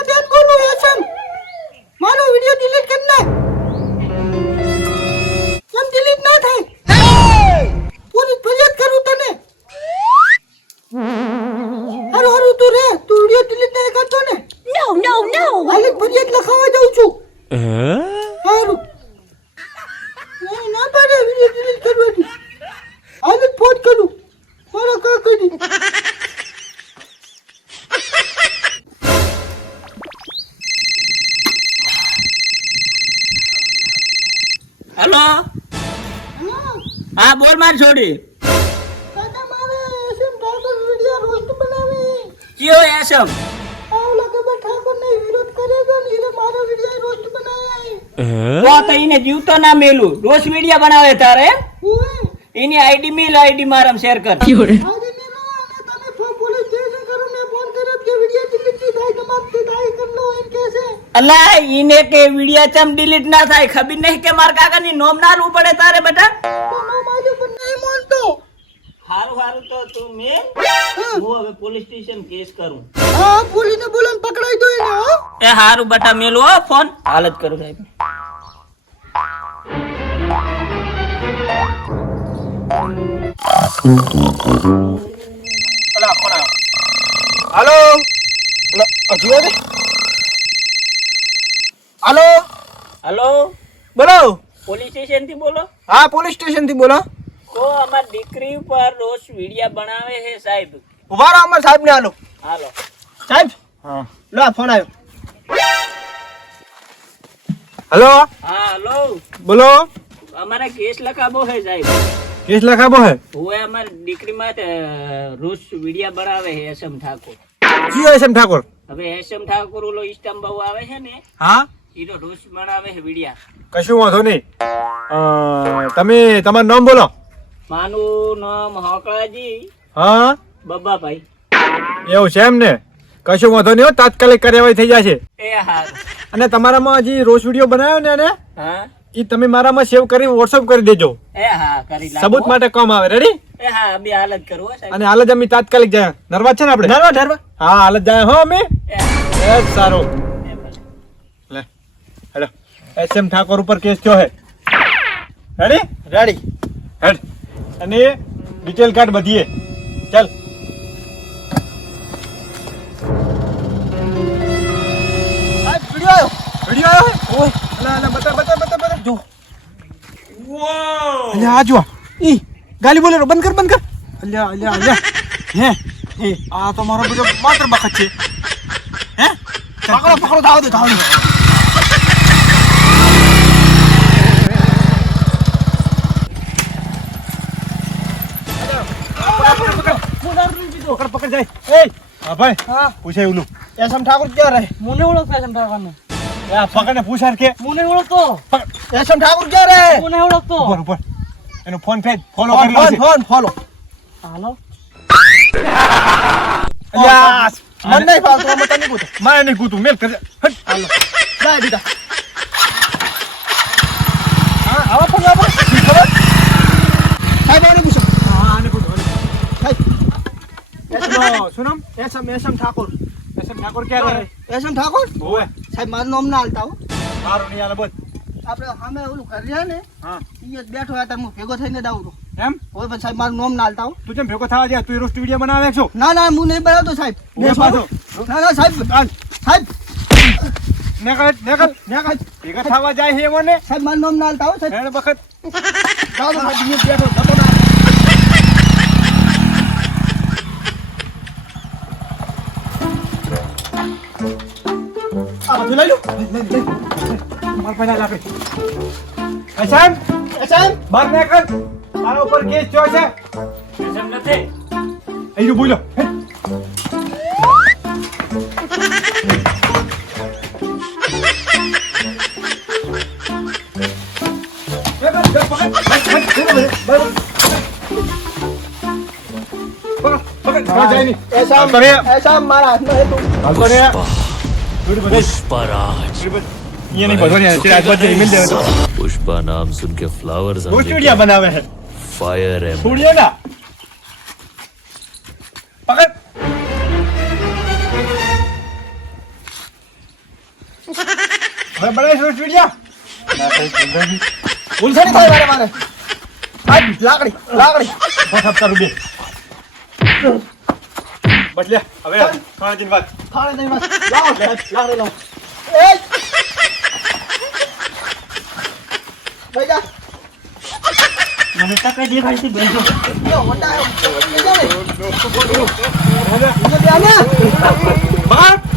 ધ્યાન બોલું એસમ મારો વિડિયો ડિલીટ કર નાખ કેમ ડિલીટ ના થાય પોલીસ ફરિયાદ કરું તને હારું તું રે તું વિડિયો ડિલીટ નહીં કરતો ને નો હાલે ફરિયાદ લખાવા જાઉં છું હારું ના પાડે વિડિયો ડિલીટ કરવાની હાલે ફોન કરું મારા કાકાની हेलो हाँ बोल मार छोड़ी કાકા મારે એસમ ઠાકોર વિડિયો રોસ્ટ બનાવી क्यों ऐसम આવલા કે ઠાકોર ને વિરોધ કરેગો ને એ મારો વિડિયો રોસ્ટ બનાવી तो तईने जीवतो ना मेलू रोज वीडियो बनावे तारे ઓય इनी आईडी मेल आईडी मारम शेयर कर આજે મેલો અને તમે ફોન પોલીસ સ્ટેશન કરો ને ફોન કર્યો કે વિડિયો ડિલીટ થાય તમારે દાઈ કરલો એમ કેસે अल्लाह इने के वीडियो चम डिलीट ना थाय खबर नहीं के मार काका नी नोम ना लू पड़े तारे बेटा તો નો માજો પણ નહીં માનતો हारू हारू तो तू मैं હું હવે પોલીસ સ્ટેશન કેસ કરું હા પોલીસને બોલાને પકડાઈ દો એને હો એ હારું બેટા મેલો હો ફોન હાલત કરું સાહેબ અલા કોણ આવ્યો? હાલો હજુ આવે? હાલો हेलो બોલો પોલીસ સ્ટેશન થી બોલો હા પોલીસ સ્ટેશન થી બોલો તો અમાર દીકરી પર રોજ વિડિયો બનાવે છે સાહેબ ઉભા રહો અમાર સાહેબ ને હાલો હાલો સાહેબ હા લો આ ફોન આવ્યો હાલો હા हेलो બોલો અમારે કેસ લખાવો છે સાહેબ કેસ લખાવો હે હું અમારી દીકરી માટે રોજ વિડિયો બનાવે છે એસમ ઠાકોર જીઓ એસએમ ઠાકોર હવે એસમ ઠાકોર ઓલો ઇસ્ટમ બહુ આવે છે ને હા ઈનો રોજ બનાવે છે વિડિયો કશું વાંધો નહીં તમે તમારું નામ બોલો માનું નામ હોકળાજી હા બબ્બાભાઈ એવું છે એમ ને કશું વાંધો નહીં હો તાત્કાલિક કાર્યવાહી થઈ જશે એ હા અને તમારામાં હજી રોજ વિડીયો બનાવ્યો ને એને હા એ તમે મારામાં સેવ કરી વોટ્સઅપ કરી દેજો એ હા કરી લાવો સબૂત માટે કામ આવે રેડી એ હા અભી હાલત કરું હો સાહેબ અને હાલ જ અમે તાત્કાલિક જાય નરવા છે ને આપણે નરવા હા હાલ જ જાય હો અમે એ હા, એ સારું એ ભલે. લે હેલો એસએમ ઠાકોર ઉપર કેસ થયો હે રેડી રેડી હેડ અને ડિટેલ કાર્ડ બધીએ ચાલ વિડિયો આવ્યો ઓય ના બતા જો વાવ અલ્યા આ જો ઈ ગાલી બોલેરો બંધ કર અલ્યા હે એ આ તો મારો બીજો માત્ર બખત છે હે પકડો ધાવ દે પકડ જાય એ હા ભાઈ હા પૂછે ઓલું એસમ ઠાકોર ક્યાં રહે મને ઓળખતા એસમ ઠાકોર ને આ પકડને પૂછાર કે મને ઓળખતો એસમ ઠાકોર ક્યાં રહે મને ઓળખતો ઉપર એનો ફોન ફેજ ફોલો કરી લો ફોલો હાલો અલ્યા મન નહીં ફાવતો મત નહીં કૂતું મારે નહીં કૂતું મેલ કર હટ હાલો જાય દીધા હા આવા ફોન આવો ખબર સાહેબ આને પૂછો હા આને પૂછો સાહેબ શું નામ એસમ ઠાકોર ક્યાં રહે એસમ ઠાકોર ઓય સાહેબ મારું નામ ના હાલતા હો મારું નહીં આલે બોલ આપણે સામે ઓલું ઘર રહ્યા ને હા ઈ જ બેઠો હતા હું ભેગો થઈને દાઉં તો એમ હોય પણ સાહેબ મારું નામ ના હાલતા હો તું જેમ ભેગો થવા જાય તું રોસ્ટ વિડિયો બનાવે છો ના હું નહીં બનાવતો સાહેબ ઉભો પાછો. ના સાહેબ સાહેબ નેકળ ભેગા થવા જાય છે એમને સાહેબ મારું નામ ના હાલતા હો સાહેબ હેડ વખત જાઓ તો સાહેબ ઈ જ બેઠો જતો ના આ બધું લઈ લો માર પહેલા આપે એસએમ બાર નેકળ તારા ઉપર કેસ થયો છે એસમ નથી અહીં બોલો એસમ મારા હાથમાં હતું पुष्पराज पुष्पा नाम सुन के फ्लावर्स बनावे है फायर है छोड़िए ना पकड़ હવે બનાવીશું વિડિયા ભૂલશે નહીં થાય મારે લાકડી બસ હપ્તા રૂબે બસ લે હવે ખાણીની વાત લાવો લાકડી લાવો એ ભાઈ જા મને તક દેખાડી છે બેસો યો વડા આયો બહાર